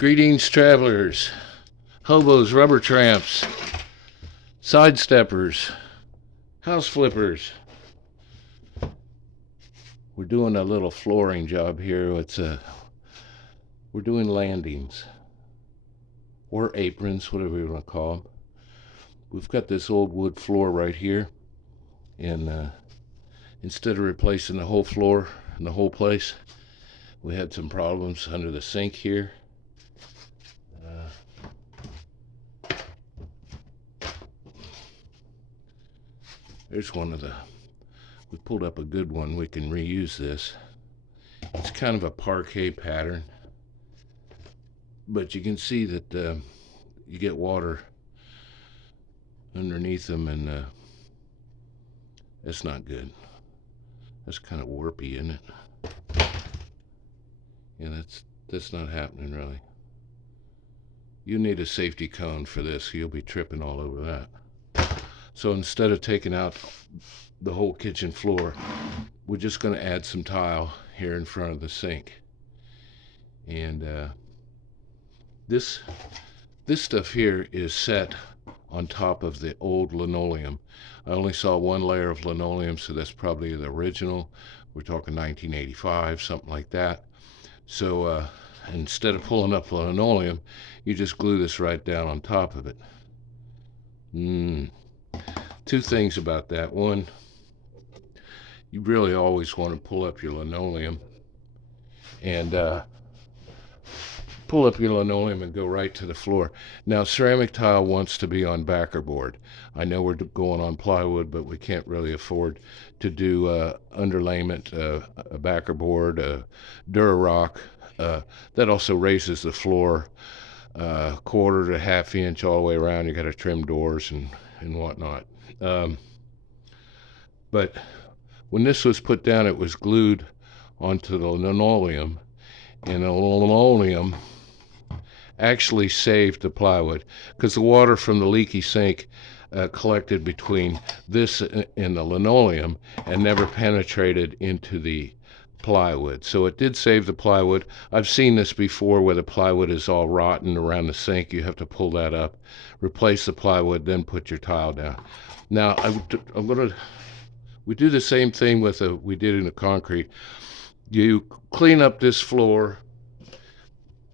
Greetings, travelers, hobos, rubber tramps, sidesteppers, house flippers. We're doing a little flooring job here. We're doing landings or aprons, whatever you want to call them. We've got this old wood floor right here, and instead of replacing the whole floor and the whole place, we had some problems under the sink here. There's one of we pulled up a good one. We can reuse this. It's kind of a parquet pattern, but you can see that you get water underneath them, and that's not good. That's kind of warpy, isn't it? Yeah, that's not happening really. You need a safety cone for this. You'll be tripping all over that. So instead of taking out the whole kitchen floor, we're just going to add some tile here in front of the sink. And this stuff here is set on top of the old linoleum. I only saw one layer of linoleum, so that's probably the original. We're talking 1985, something like that. So instead of pulling up the linoleum, you just glue this right down on top of it. Two things about that. One, you really always want to pull up your linoleum and go right to the floor. Now, ceramic tile wants to be on backer board. I know we're going on plywood, but we can't really afford to do underlayment, a backer board, Durarock. That also raises the floor quarter to half inch all the way around. You got to trim doors and whatnot. But when this was put down, it was glued onto the linoleum, and the linoleum actually saved the plywood, because the water from the leaky sink collected between this and the linoleum and never penetrated into the plywood. So it did save the plywood. I've seen this before where the plywood is all rotten around the sink. You have to pull that up, replace the plywood, then put your tile down. Now we do the same thing we did in the concrete. You clean up this floor,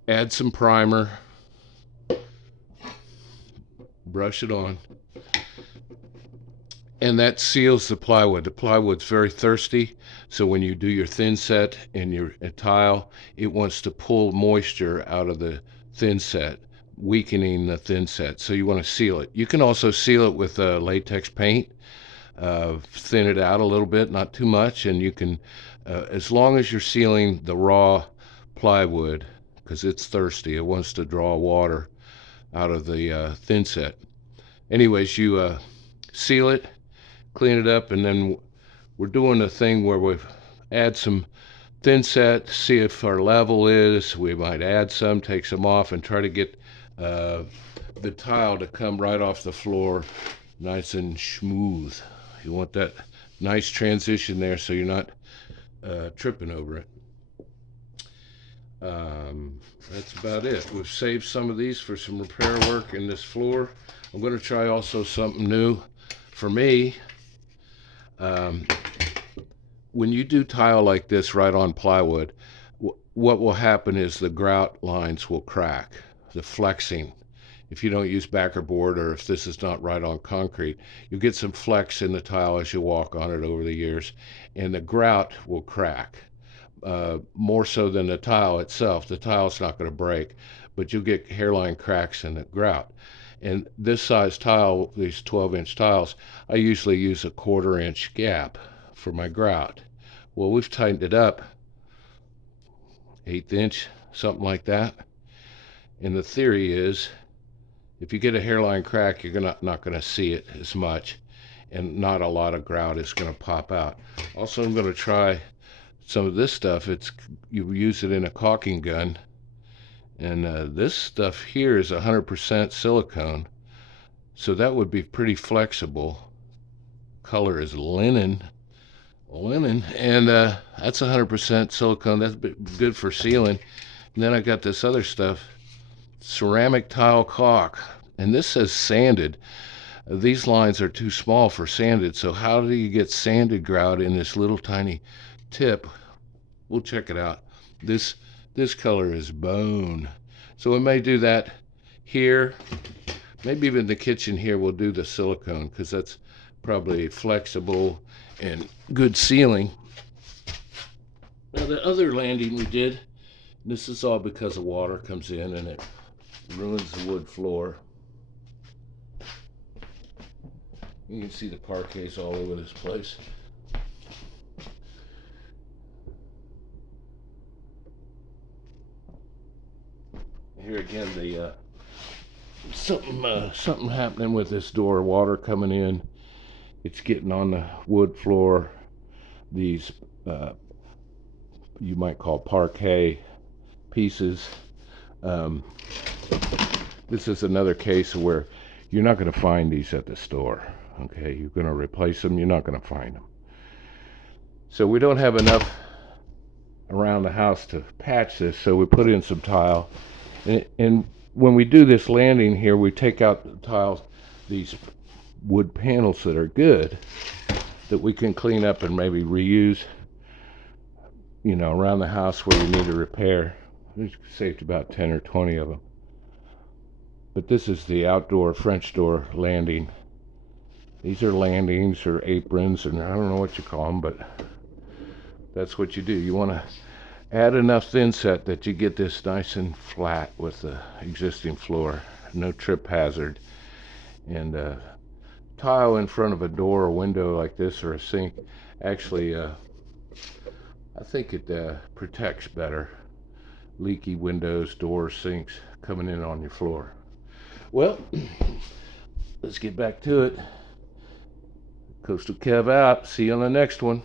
add some primer, brush it on, and that seals the plywood. The plywood's very thirsty, so when you do your thin set and your tile, it wants to pull moisture out of the thin set, weakening the thin set. So you want to seal it. You can also seal it with latex paint, thin it out a little bit, not too much, and you can, as long as you're sealing the raw plywood, because it's thirsty, it wants to draw water out of the thin set. Anyways, you seal it, clean it up, and then we're doing a thing where we add some thin set, see if our level is. We might add some, take some off, and try to get the tile to come right off the floor nice and smooth. You want that nice transition there so you're not tripping over it. That's about it. We've saved some of these for some repair work in this floor. I'm going to try also something new for me. When you do tile like this right on plywood, what will happen is the grout lines will crack, the flexing. If you don't use backer board, or if this is not right on concrete, you'll get some flex in the tile as you walk on it over the years, and the grout will crack. More so than the tile itself. The tile's not going to break, but you'll get hairline cracks in the grout. And this size tile, these 12-inch tiles, I usually use a 1/4 inch gap for my grout. Well, we've tightened it up 1/8 inch, something like that. And the theory is, if you get a hairline crack, you're not going to see it as much, and not a lot of grout is going to pop out. Also, I'm going to try some of this stuff. You use it in a caulking gun, and this stuff here is 100% silicone, so that would be pretty flexible. Color is linen, and that's 100% silicone. That's good for sealing. And then I got this other stuff ceramic tile caulk, and this says sanded. These lines are too small for sanded, so how do you get sanded grout in this little tiny tip? We'll check it out. This color is bone, so we may do that here. Maybe even the kitchen here we'll do the silicone, because that's probably flexible and good sealing. Now the other landing we did, this is all because the water comes in and it ruins the wood floor. You can see the parquets all over this place. Here again, the something happening with this door. Water coming in. It's getting on the wood floor. These you might call parquet pieces. This is another case where you're not going to find these at the store. Okay, you're going to replace them. You're not going to find them. So we don't have enough around the house to patch this, so we put in some tile. And when we do this landing here, we take out the tiles, these wood panels that are good, that we can clean up and maybe reuse, you know, around the house where we need to repair. We saved about 10 or 20 of them. But this is the outdoor French door landing. These are landings or aprons, and I don't know what you call them, but that's what you do. You want to add enough thin set that you get this nice and flat with the existing floor. No trip hazard. And tile in front of a door or window like this, or a sink, actually I think it protects better leaky windows, doors, sinks coming in on your floor. Well, let's get back to it. Coastal Kev out. See you on the next one.